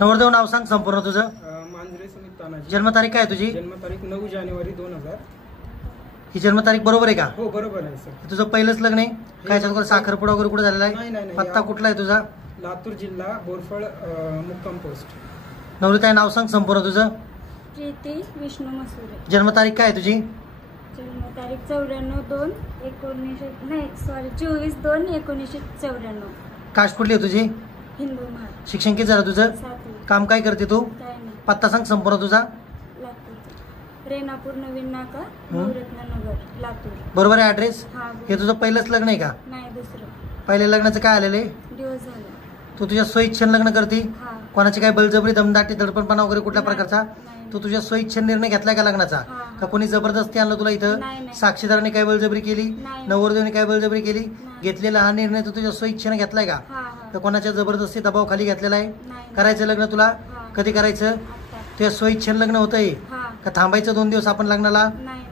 नवरदेव नाव सांग संपूर्ण तुझं. मांजरे सुमित तानाजी. जन्मतारीख काय तुझी? जन्मतारीख 9 जानेवारी 2000. ही जन्मतारीख बरोबर आहे का? हो बरोबर आहे सर. तुझं पहिलंच लग्न आहे काय? त्याच्यात साखरपुडा वगैरे कुठे झालेला आहे? नाही. पत्ता कुठला आहे तुझा? लातूर जिल्हा बोरफळ मुक्काम पोस्ट. नवरदेव नाव सांग संपूर्ण तुझं. प्रीती विष्णू मसुरे. जन्मतारीख काय तुझी? जन्मतारीख 24/2/1994. कास्ट कुठली आहे तुझी? हिंदू महाल. शिक्षण किती झालं तुझं? 7वी. काम काय करते तू? काय नाही. पत्ता सांग संपूर्ण तुझा. लातूर. रेणापूर नवीन नाका नवरत्न नगर लातूर. बरोबर आहे ऍड्रेस? हा हे तुझं पहिलंच लग्न आहे का? नाही दुसरं. पहिल्या लग्नाचं काय आलेलं आहे? दिवस झाला. तू तुझ्या स्वइच्छेने लग्न करते? हा. कोणाची काय बळजबरी दमदाटी दडपणपणा वगैरे कुठल्या प्रकारचा? नाही. तू तुझ्या स्वइच्छेने निर्णय घेतलाय का लग्नाचा? हा. का कोणी जबरदस्ती आणलं तुला इथं? नाही. साक्षीदाराने काय बळजबरी केली? नाही. नवरदेवाने काय बळजबरी केली? नाही. घेतलेला हा निर्णय तू तुझ्या स्वइच्छेने घेतलाय का? हा. तर कोणाच्या जबरदस्ती दबावाखाली घेतलेला आहे? नाही. करायचं लग्न तुला? हा. कधी करायचं? आता. तुझ्या स्वइच्छेने लग्न होतंय हा. का थांबायचं 2 दिवस आपण लग्नाला? नाही.